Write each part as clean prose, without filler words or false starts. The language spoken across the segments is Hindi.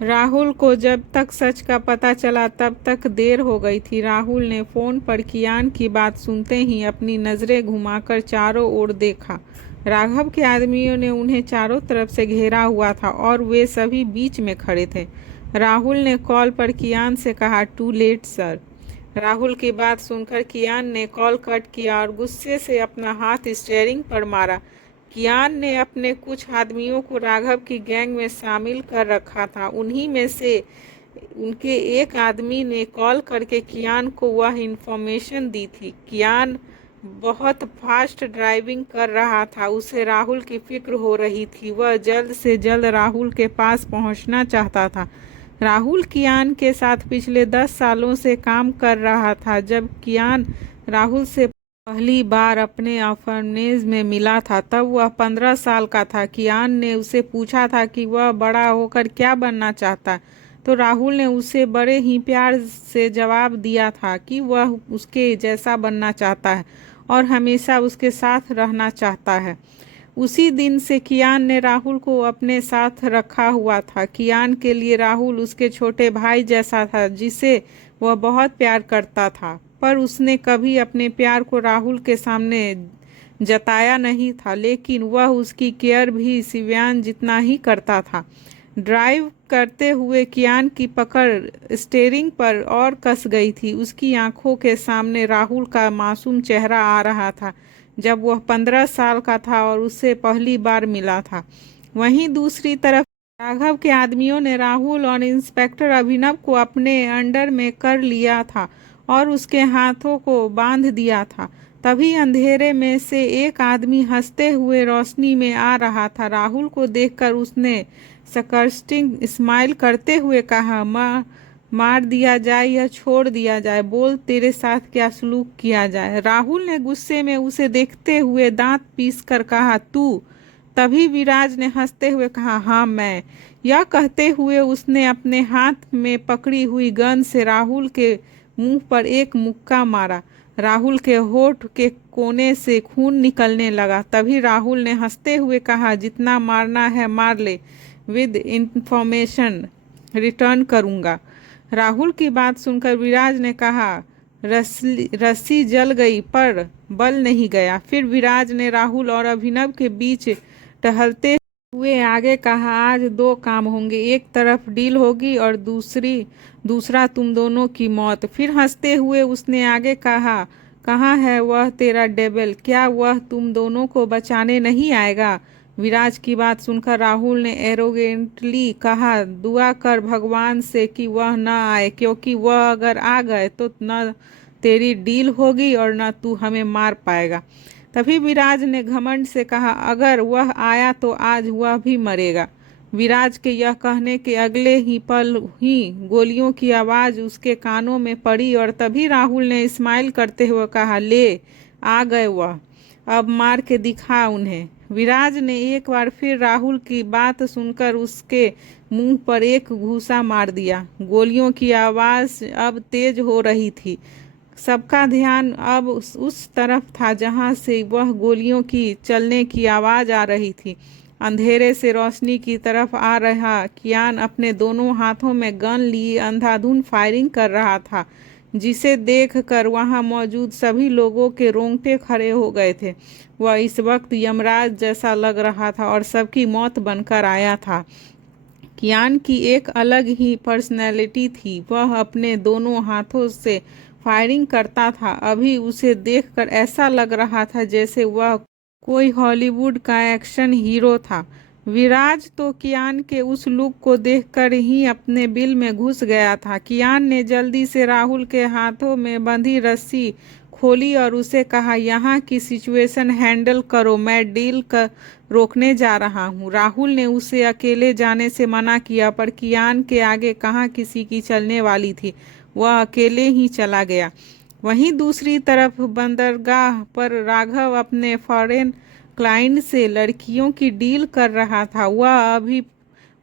राहुल को जब तक सच का पता चला तब तक देर हो गई थी। राहुल ने फोन पर कियान की बात सुनते ही अपनी नजरें घुमाकर चारों ओर देखा। राघव के आदमियों ने उन्हें चारों तरफ से घेरा हुआ था और वे सभी बीच में खड़े थे। राहुल ने कॉल पर कियान से कहा, टू लेट सर। राहुल की बात सुनकर कियान ने कॉल कट किया और गुस्से से अपना हाथ स्टीयरिंग पर मारा। कियान ने अपने कुछ आदमियों को राघव की गैंग में शामिल कर रखा था। उन्हीं में से उनके एक आदमी ने कॉल करके कियान को वह इन्फॉर्मेशन दी थी। कियान बहुत फास्ट ड्राइविंग कर रहा था। उसे राहुल की फिक्र हो रही थी। वह जल्द से जल्द राहुल के पास पहुंचना चाहता था। राहुल कियान के साथ पिछले 10 सालों से काम कर रहा था। जब कियान राहुल से पहली बार अपने ऑर्फनेज में मिला था तब वह 15 साल का था। कियान ने उसे पूछा था कि वह बड़ा होकर क्या बनना चाहता है, तो राहुल ने उसे बड़े ही प्यार से जवाब दिया था कि वह उसके जैसा बनना चाहता है और हमेशा उसके साथ रहना चाहता है। उसी दिन से कियान ने राहुल को अपने साथ रखा हुआ था। कियान के लिए राहुल उसके छोटे भाई जैसा था जिसे वह बहुत प्यार करता था, पर उसने कभी अपने प्यार को राहुल के सामने जताया नहीं था। लेकिन वह उसकी केयर भी शिव्यान जितना ही करता था। ड्राइव करते हुए कियान की पकड़ स्टीयरिंग पर और कस गई थी। उसकी आंखों के सामने राहुल का मासूम चेहरा आ रहा था जब वह 15 साल का था और उससे पहली बार मिला था। वहीं दूसरी तरफ राघव के आदमियों ने राहुल और इंस्पेक्टर अभिनव को अपने अंडर में कर लिया था और उसके हाथों को बांध दिया था। तभी अंधेरे में से एक आदमी हंसते हुए रोशनी में आ रहा था। राहुल को देखकर उसने सरकास्टिक स्माइल करते हुए कहा, मार दिया जाए या छोड़ दिया जाए, बोल तेरे साथ क्या सलूक किया जाए। राहुल ने गुस्से में उसे देखते हुए दांत पीस कर कहा, तू। तभी विराज ने हंसते हुए कहा, हाँ मैं। यह कहते हुए उसने अपने हाथ में पकड़ी हुई गन से राहुल के मुंह पर एक मुक्का मारा। राहुल के होठ के कोने से खून निकलने लगा। तभी राहुल ने हंसते हुए कहा, जितना मारना है मार ले, विद इंफॉर्मेशन रिटर्न करूंगा। राहुल की बात सुनकर विराज ने कहा, रस्सी जल गई पर बल नहीं गया। फिर विराज ने राहुल और अभिनव के बीच टहलते हुए आगे कहा, आज दो काम होंगे, एक तरफ डील होगी और दूसरा तुम दोनों की मौत। फिर हंसते हुए उसने आगे कहा, कहाँ है वह तेरा डेविल, क्या वह तुम दोनों को बचाने नहीं आएगा। विराज की बात सुनकर राहुल ने एरोगेंटली कहा, दुआ कर भगवान से कि वह न आए, क्योंकि वह अगर आ गए तो न तेरी डील होगी और न तू हमें मार पाएगा। तभी विराज ने घमंड से कहा, अगर वह आया तो आज वह भी मरेगा। विराज के यह कहने के अगले ही पल ही गोलियों की आवाज उसके कानों में पड़ी और तभी राहुल ने स्माइल करते हुए कहा, ले आ गए वह, अब मार के दिखा उन्हें। विराज ने एक बार फिर राहुल की बात सुनकर उसके मुंह पर एक घूंसा मार दिया। गोलियों की आवाज अब तेज हो रही थी। सबका ध्यान अब उस तरफ था जहां से वह गोलियों की चलने की आवाज आ रही थी। अंधेरे से रोशनी की तरफ आ रहा कियान अपने दोनों हाथों में गन लिए अंधाधुंध फायरिंग कर रहा था, जिसे देखकर वहां मौजूद सभी लोगों के रोंगटे खड़े हो गए थे। वह इस वक्त यमराज जैसा लग रहा था और सबकी मौत बनकर आया था। कियान की एक अलग ही पर्सनैलिटी थी। वह अपने दोनों हाथों से फायरिंग करता था। अभी उसे देखकर ऐसा लग रहा था जैसे वह कोई हॉलीवुड का एक्शन हीरो था। विराज तो कियान के उस लुक को देखकर ही अपने बिल में घुस गया था। कियान ने जल्दी से राहुल के हाथों में बंधी रस्सी खोली और उसे कहा, यहाँ की सिचुएशन हैंडल करो, मैं डील कर रोकने जा रहा हूँ। राहुल ने उसे अकेले जाने से मना किया, पर कियान के आगे कहाँ किसी की चलने वाली थी। वह अकेले ही चला गया। वहीं दूसरी तरफ बंदरगाह पर राघव अपने फॉरेन क्लाइंट से लड़कियों की डील कर रहा था। वह अभी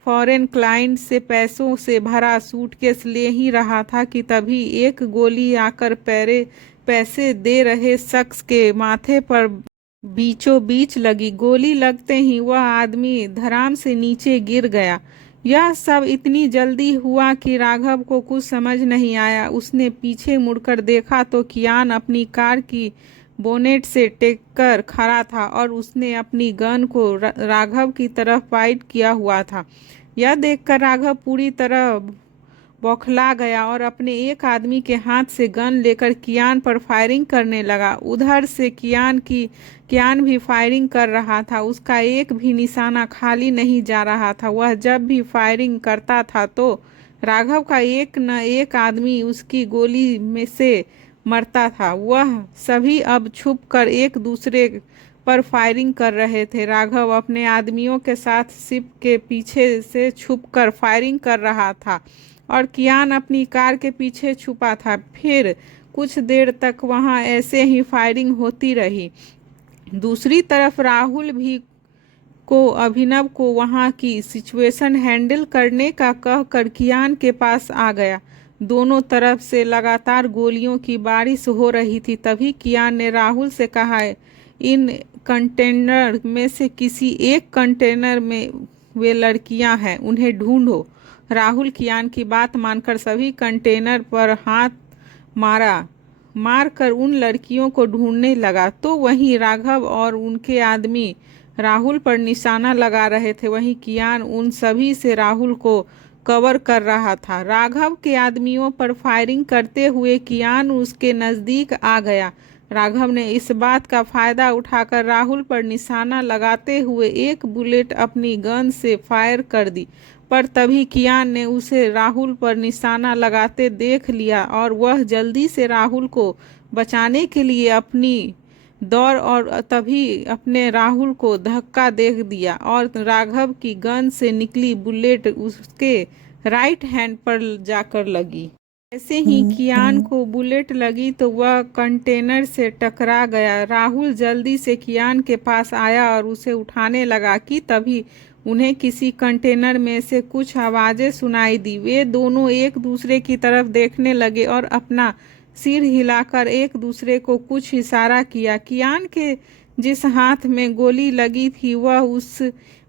फॉरेन क्लाइंट से पैसों से भरा सूटकेस ले ही रहा था कि तभी एक गोली आकर पैसे दे रहे शख्स के माथे पर बीचों बीच लगी। गोली लगते ही वह आदमी धड़ाम से नीचे गिर गया। यह सब इतनी जल्दी हुआ कि राघव को कुछ समझ नहीं आया। उसने पीछे मुड़कर देखा तो कियान अपनी कार की बोनेट से टेक कर खड़ा था और उसने अपनी गन को राघव की तरफ पॉइंट किया हुआ था। यह देखकर राघव पूरी तरह बौखला गया और अपने एक आदमी के हाथ से गन लेकर कियान पर फायरिंग करने लगा। उधर से कियान भी फायरिंग कर रहा था। उसका एक भी निशाना खाली नहीं जा रहा था। वह जब भी फायरिंग करता था तो राघव का एक न एक आदमी उसकी गोली में से मरता था। वह सभी अब छुप कर एक दूसरे पर फायरिंग कर रहे थे। राघव अपने आदमियों के साथ शिप के पीछे से छुपकर फायरिंग कर रहा था और कियान अपनी कार के पीछे छुपा था। फिर कुछ देर तक वहां ऐसे ही फायरिंग होती रही। दूसरी तरफ राहुल भी को अभिनव को वहां की सिचुएशन हैंडल करने का कहकर कियान के पास आ गया। दोनों तरफ से लगातार गोलियों की बारिश हो रही थी। तभी कियान ने राहुल से कहा, इन कंटेनर में से किसी एक कंटेनर में वे लड़कियां हैं, उन्हें ढूंढो। राहुल कियान की बात मानकर सभी कंटेनर पर हाथ मार कर उन लड़कियों को ढूंढने लगा। तो वहीं राघव और उनके आदमी राहुल पर निशाना लगा रहे थे। वहीं कियान उन सभी से राहुल को कवर कर रहा था। राघव के आदमियों पर फायरिंग करते हुए कियान उसके नजदीक आ गया। राघव ने इस बात का फायदा उठाकर राहुल पर निशाना लगाते हुए एक बुलेट अपनी गन से फायर कर दी, पर तभी कियान ने उसे राहुल पर निशाना लगाते देख लिया और वह जल्दी से राहुल को बचाने के लिए अपनी दौड़ और तभी अपने राहुल को धक्का दे दिया और राघव की गन से निकली बुलेट उसके राइट हैंड पर जाकर लगी। ऐसे ही कियान को बुलेट लगी तो वह कंटेनर से टकरा गया। राहुल जल्दी से कियान के पास आया और उसे उठाने लगा कि तभी उन्हें किसी कंटेनर में से कुछ आवाजें सुनाई दी। वे दोनों एक दूसरे की तरफ देखने लगे और अपना सिर हिलाकर एक दूसरे को कुछ इशारा किया। कियान के जिस हाथ में गोली लगी थी वह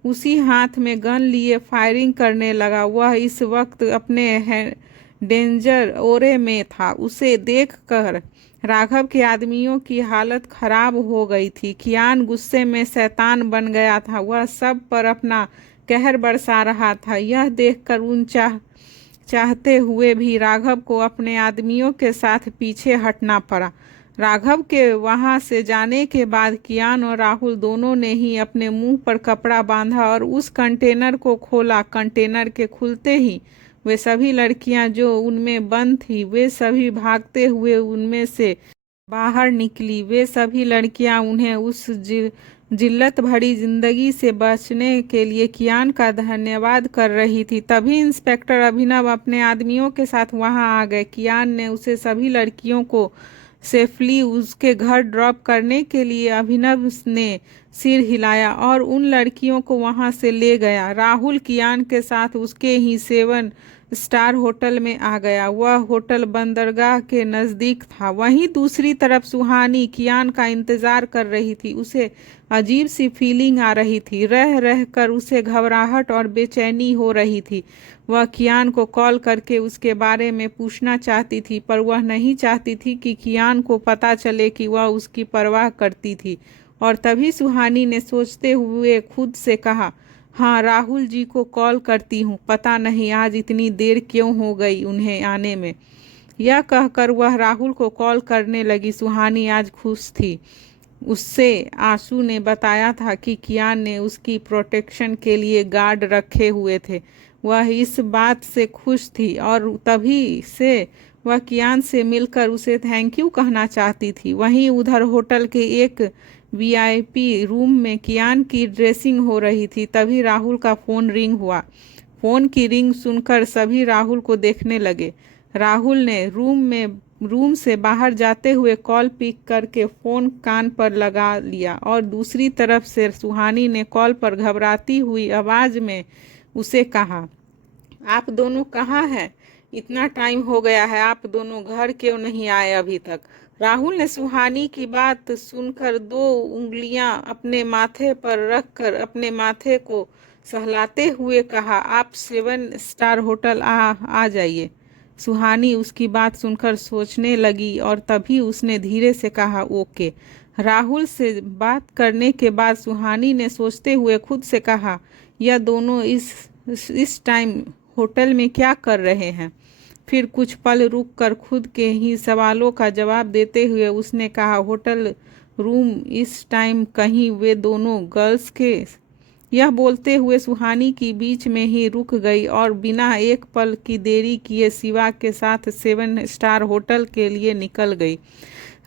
उसी हाथ में गन लिए फायरिंग करने लगा। वह इस वक्त अपने डेंजर ओरे में था। उसे देखकर राघव के आदमियों की हालत खराब हो गई थी। कियान गुस्से में शैतान बन गया था। वह सब पर अपना कहर बरसा रहा था। यह देखकर चाहते हुए भी राघव को अपने आदमियों के साथ पीछे हटना पड़ा। राघव के वहां से जाने के बाद कियान और राहुल दोनों ने ही अपने मुंह पर कपड़ा बांधा और उस कंटेनर को खोला। कंटेनर के खुलते ही वे सभी लड़कियां जो उनमें बंद थी वे सभी भागते हुए उनमें से बाहर निकली। वे सभी लड़कियां उन्हें उस जिल्लत भरी जिंदगी से बचने के लिए कियान का धन्यवाद कर रही थी। तभी इंस्पेक्टर अभिनव अपने आदमियों के साथ वहां आ गए। कियान ने उसे सभी लड़कियों को सेफली उसके घर ड्रॉप करने के लिए अभिनव ने सिर हिलाया और उन लड़कियों को वहां से ले गया। राहुल कियान के साथ उसके ही 7 स्टार होटल में आ गया। वह होटल बंदरगाह के नज़दीक था। वहीं दूसरी तरफ सुहानी कियान का इंतज़ार कर रही थी। उसे अजीब सी फीलिंग आ रही थी। रह रह कर उसे घबराहट और बेचैनी हो रही थी। वह कियान को कॉल करके उसके बारे में पूछना चाहती थी, पर वह नहीं चाहती थी कि कियान को पता चले कि वह उसकी परवाह करती थी। और तभी सुहानी ने सोचते हुए खुद से कहा, हाँ, राहुल जी को कॉल करती हूँ, पता नहीं आज इतनी देर क्यों हो गई उन्हें आने में। यह कहकर वह राहुल को कॉल करने लगी। सुहानी आज खुश थी। उससे आशु ने बताया था कि कियान ने उसकी प्रोटेक्शन के लिए गार्ड रखे हुए थे। वह इस बात से खुश थी और तभी से वह कियान से मिलकर उसे थैंक यू कहना चाहती थी। वहीं उधर होटल के एक वीआईपी रूम में कियान की ड्रेसिंग हो रही थी। तभी राहुल का फ़ोन रिंग हुआ। फ़ोन की रिंग सुनकर सभी राहुल को देखने लगे। राहुल ने रूम से बाहर जाते हुए कॉल पिक करके फ़ोन कान पर लगा लिया और दूसरी तरफ से सुहानी ने कॉल पर घबराती हुई आवाज़ में उसे कहा, आप दोनों कहाँ हैं? इतना टाइम हो गया है, आप दोनों घर क्यों नहीं आए अभी तक? राहुल ने सुहानी की बात सुनकर 2 उंगलियां अपने माथे पर रखकर अपने माथे को सहलाते हुए कहा, आप 7 स्टार होटल आ जाइए। सुहानी उसकी बात सुनकर सोचने लगी और तभी उसने धीरे से कहा, ओके। राहुल से बात करने के बाद सुहानी ने सोचते हुए खुद से कहा, यह दोनों इस टाइम होटल में क्या कर रहे हैं। फिर कुछ पल रुक कर खुद के ही सवालों का जवाब देते हुए उसने कहा, होटल रूम इस टाइम कहीं वे दोनों गर्ल्स के। यह बोलते हुए सुहानी की बीच में ही रुक गई और बिना एक पल की देरी किए शिवा के साथ 7 स्टार होटल के लिए निकल गई।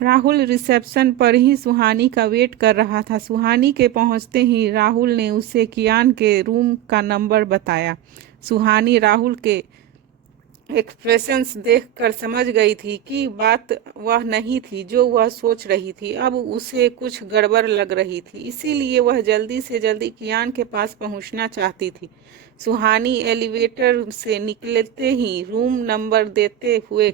राहुल रिसेप्शन पर ही सुहानी का वेट कर रहा था। सुहानी के पहुंचते ही राहुल ने उसे कियान के रूम का नंबर बताया। सुहानी राहुल के एक्सप्रेशंस देखकर समझ गई थी कि बात वह नहीं थी जो वह सोच रही थी। अब उसे कुछ गड़बड़ लग रही थी, इसीलिए वह जल्दी से जल्दी कियान के पास पहुंचना चाहती थी। सुहानी एलिवेटर से निकलते ही रूम नंबर देते हुए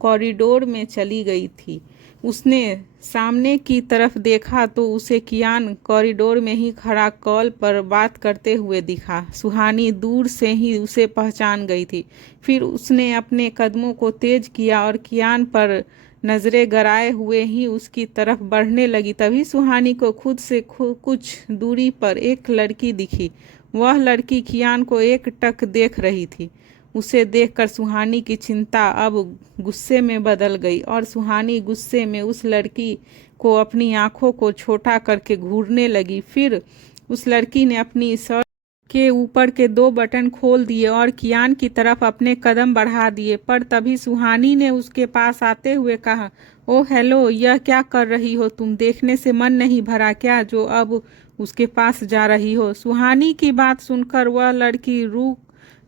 कॉरिडोर में चली गई थी। उसने सामने की तरफ देखा तो उसे कियान कॉरिडोर में ही खड़ा कॉल पर बात करते हुए दिखा। सुहानी दूर से ही उसे पहचान गई थी। फिर उसने अपने कदमों को तेज किया और कियान पर नजरें गड़ाए हुए ही उसकी तरफ बढ़ने लगी। तभी सुहानी को खुद से कुछ दूरी पर एक लड़की दिखी। वह लड़की कियान को एक टक देख रही थी। उसे देखकर सुहानी की चिंता अब गुस्से में बदल गई और सुहानी गुस्से में उस लड़की को अपनी आंखों को छोटा करके घूरने लगी। फिर उस लड़की ने अपनी शर्ट के ऊपर के 2 बटन खोल दिए और कियान की तरफ अपने कदम बढ़ा दिए। पर तभी सुहानी ने उसके पास आते हुए कहा, ओ हेलो, यह क्या कर रही हो तुम? देखने से मन नहीं भरा क्या जो अब उसके पास जा रही हो? सुहानी की बात सुनकर वह लड़की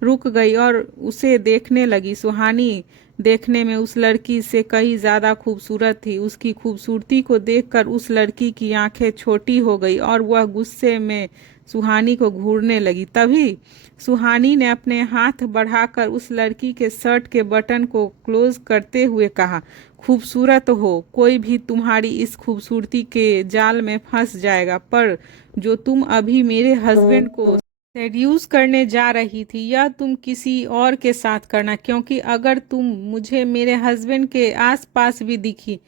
रुक गई और उसे देखने लगी। सुहानी देखने में उस लड़की से कहीं ज़्यादा खूबसूरत थी। उसकी खूबसूरती को देखकर उस लड़की की आंखें छोटी हो गई और वह गुस्से में सुहानी को घूरने लगी। तभी सुहानी ने अपने हाथ बढ़ाकर उस लड़की के शर्ट के बटन को क्लोज करते हुए कहा, खूबसूरत हो, कोई भी तुम्हारी इस खूबसूरती के जाल में फंस जाएगा, पर जो तुम अभी मेरे हस्बैंड को सेड्यूस करने जा रही थी यह तुम किसी और के साथ करना, क्योंकि अगर तुम मुझे मेरे हस्बैंड के आसपास भी दिखी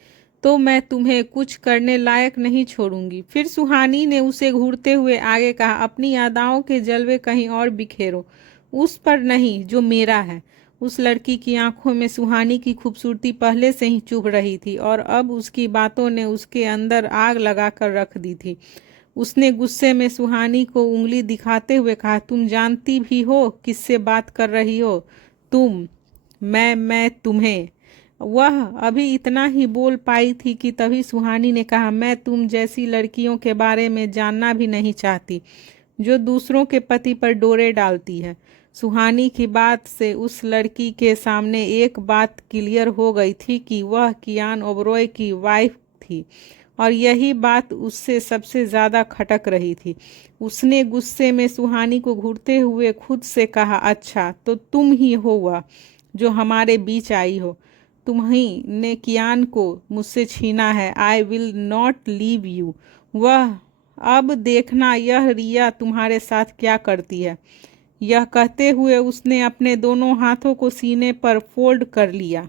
तो मैं तुम्हें कुछ करने लायक नहीं छोड़ूंगी। फिर सुहानी ने उसे घूरते हुए आगे कहा, अपनी अदाओं के जलवे कहीं और बिखेरो, उस पर नहीं जो मेरा है। उस लड़की की आंखों में सुहानी की खूबसूरती पहले से ही चुभ रही थी और अब उसकी बातों ने उसके अंदर आग लगाकर रख दी थी। उसने गुस्से में सुहानी को उंगली दिखाते हुए कहा, तुम जानती भी हो किससे बात कर रही हो? तुम, मैं तुम्हें। वह अभी इतना ही बोल पाई थी कि तभी सुहानी ने कहा, मैं तुम जैसी लड़कियों के बारे में जानना भी नहीं चाहती जो दूसरों के पति पर डोरे डालती है। सुहानी की बात से उस लड़की के सामने एक बात क्लियर हो गई थी कि वह कियान ओबरॉय की वाइफ थी और यही बात उससे सबसे ज़्यादा खटक रही थी। उसने गुस्से में सुहानी को घूरते हुए खुद से कहा, अच्छा तो तुम ही हो वह जो हमारे बीच आई हो। तुम्ही ने कियान को मुझसे छीना है। I will not leave you. वह अब देखना यह रिया तुम्हारे साथ क्या करती है। यह कहते हुए उसने अपने दोनों हाथों को सीने पर फोल्ड कर लिया।